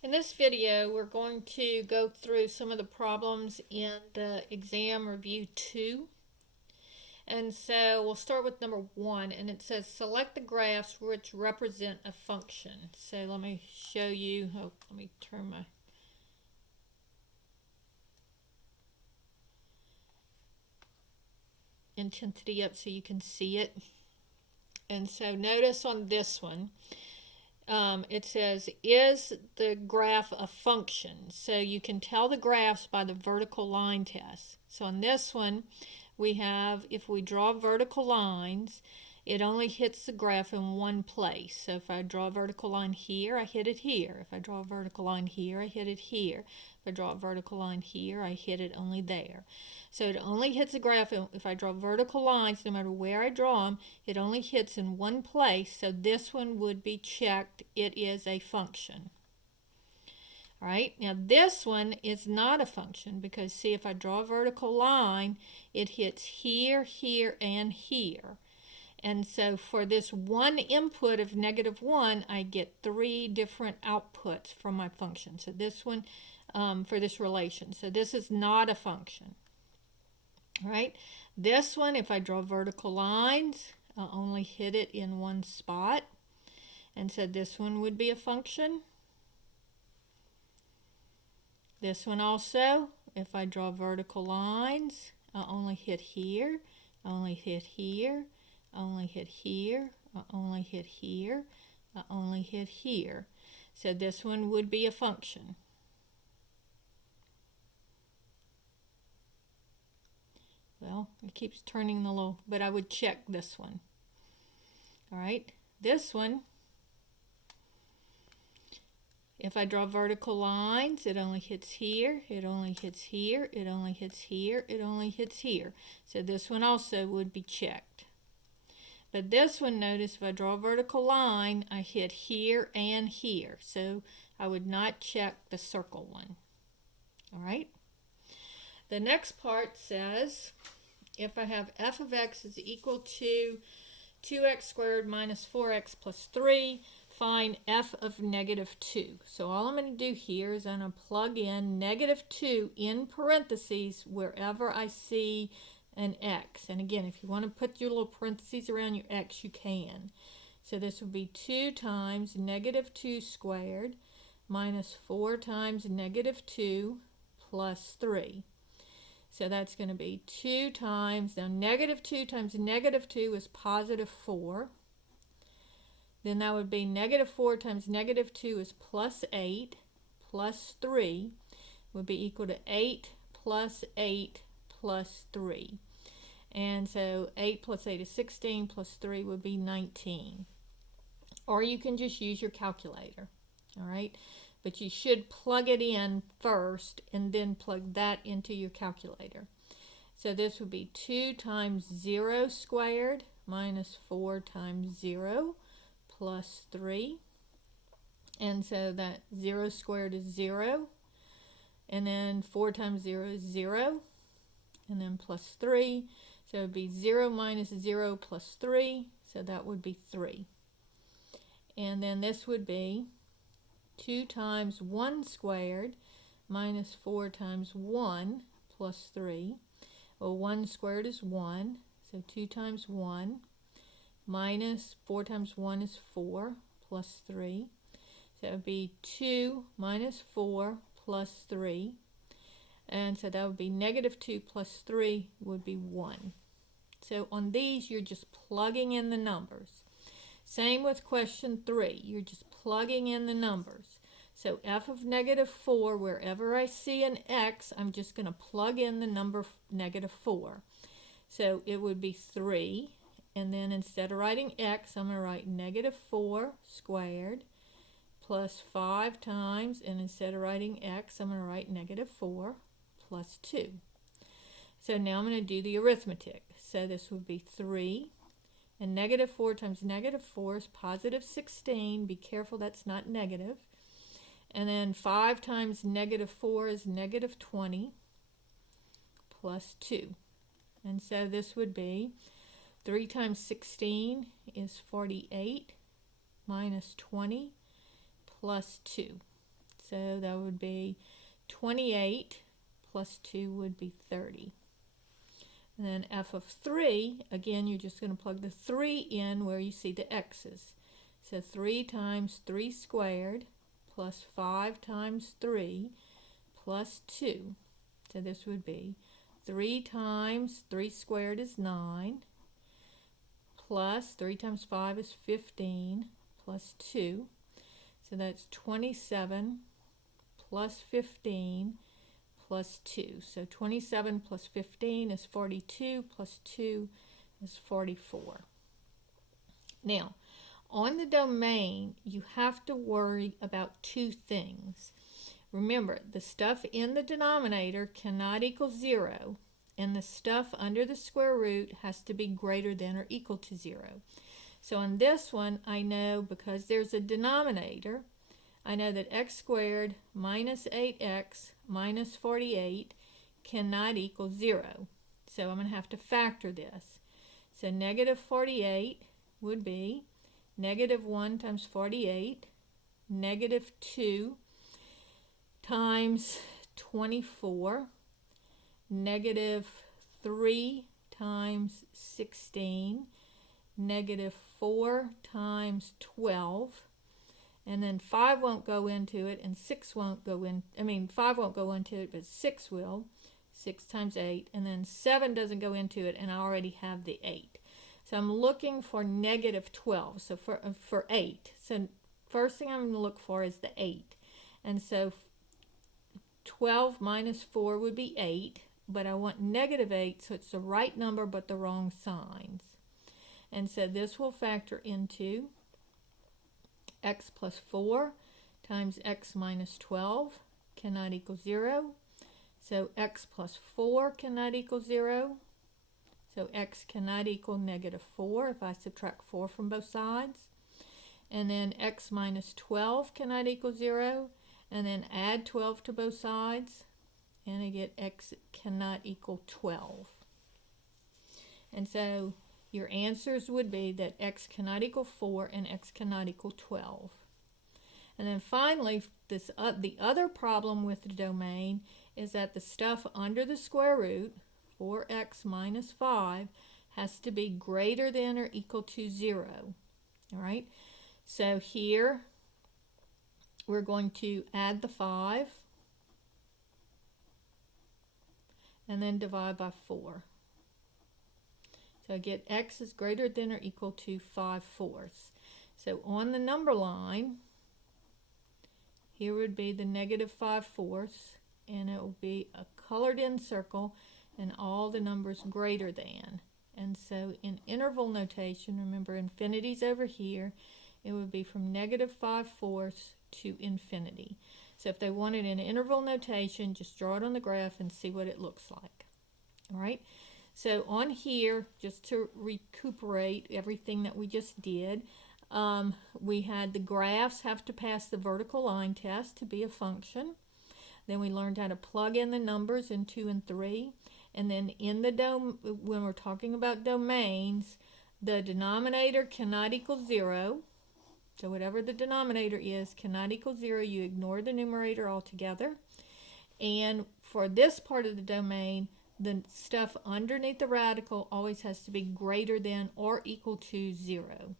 In this video, we're going to go through some of the problems in the exam review 2. And so we'll start with number 1, and it says select the graphs which represent a function. So let me show you. Oh, let me turn my intensity up so you can see it. And so notice on this one, it says, is the graph a function? So you can tell the graphs by the vertical line test. So on this one, we have, if we draw vertical lines, it only hits the graph in one place. So if I draw a vertical line here, I hit it here. If I draw a vertical line here, I hit it here. If I draw a vertical line here, I hit it only there. So it only hits the graph, if I draw vertical lines, no matter where I draw them, it only hits in one place. So this one would be checked. It is a function. All right, now this one is not a function because, see, if I draw a vertical line, it hits here, here, and here. And so for this one input of -1, I get 3 different outputs from my function. So this one, for this relation. So this is not a function. All right, this one, if I draw vertical lines, I'll only hit it in one spot. And so this one would be a function. This one also, if I draw vertical lines, I'll only hit here, only hit here, only hit here, I'll only hit here, I'll only hit here. So this one would be a function. Well, it keeps turning the little, but I would check this one. All right, this one, if I draw vertical lines, it only hits here, it only hits here, it only hits here, it only hits here. So this one also would be checked. But this one, notice if I draw a vertical line, I hit here and here. So I would not check the circle one. All right. The next part says, if I have f of x is equal to 2x squared minus 4x plus 3, find f of -2. So all I'm going to do here is I'm going to plug in -2 in parentheses wherever I see an x. And again, if you want to put your little parentheses around your x, you can. So this would be 2 times -2 squared minus 4 times -2 plus 3. So that's going to be 2 times, now -2 times -2 is positive 4. Then that would be -4 times -2 is plus 8, plus 3 would be equal to 8 plus 8 plus 3. And so 8 plus 8 is 16, plus 3 would be 19. Or you can just use your calculator, all right? But you should plug it in first and then plug that into your calculator. So this would be 2 times 0 squared minus 4 times 0 plus 3. And so that 0 squared is 0. And then 4 times 0 is 0. And then plus 3. So it would be 0 minus 0 plus 3. So that would be 3. And then this would be 2 times 1 squared minus 4 times 1 plus 3. Well, 1 squared is 1, so 2 times 1 minus 4 times 1 is 4 plus 3. So it would be 2 minus 4 plus 3. And so that would be -2 plus 3 would be 1. So on these, you're just plugging in the numbers. Same with question 3. You're just plugging in the numbers. So f of -4, wherever I see an x, I'm just going to plug in the number -4. So it would be 3. And then instead of writing x, I'm going to write -4 squared plus 5 times, and instead of writing x, I'm going to write -4 plus 2. So now I'm going to do the arithmetic. So this would be 3. And -4 times -4 is positive 16. Be careful that's not negative. And then 5 times -4 is -20 plus 2. And so this would be 3 times 16 is 48 minus 20 plus 2. So that would be 28 plus 2 would be 30. And then f of 3, again, you're just going to plug the 3 in where you see the x's. So 3 times 3 squared plus 5 times 3 plus 2. So this would be 3 times 3 squared is 9, plus 3 times 5 is 15, plus 2. So that's 27 plus 15 plus 2. So 27 plus 15 is 42, plus 2 is 44. Now, on the domain, you have to worry about two things. Remember, the stuff in the denominator cannot equal 0, and the stuff under the square root has to be greater than or equal to 0. So on this one, I know because there's a denominator, I know that x squared minus 8x minus 48 cannot equal 0. So I'm going to have to factor this. So negative 48 would be negative 1 times 48, negative 2 times 24, negative 3 times 16, negative 4 times 12, and then 5 won't go into it, and 6 won't go in, 5 won't go into it, but 6 will. 6 times 8, and then 7 doesn't go into it, and I already have the 8. So I'm looking for negative 12, so for 8. So first thing I'm going to look for is the 8. And so 12 minus 4 would be 8, but I want negative 8, so it's the right number but the wrong signs. And so this will factor into x plus 4 times x minus 12 cannot equal 0. So x plus 4 cannot equal 0. So x cannot equal negative 4 if I subtract 4 from both sides. And then x minus 12 cannot equal 0. And then add 12 to both sides. And I get x cannot equal 12. And so your answers would be that x cannot equal 4 and x cannot equal 12. And then finally, the other problem with the domain is that the stuff under the square root, 4x minus 5, has to be greater than or equal to 0. All right, so here we're going to add the 5 and then divide by 4. So I get x is greater than or equal to 5/4. So on the number line, here would be the negative 5/4, and it will be a colored in circle and all the numbers greater than. And so in interval notation, remember infinity's over here, it would be from negative 5/4 to infinity. So if they wanted an interval notation, just draw it on the graph and see what it looks like. All right. So on here, just to recuperate everything that we just did, we had the graphs have to pass the vertical line test to be a function. Then we learned how to plug in the numbers in 2 and 3. And then in the when we're talking about domains, the denominator cannot equal 0. So whatever the denominator is cannot equal 0. You ignore the numerator altogether. And for this part of the domain, the stuff underneath the radical always has to be greater than or equal to 0.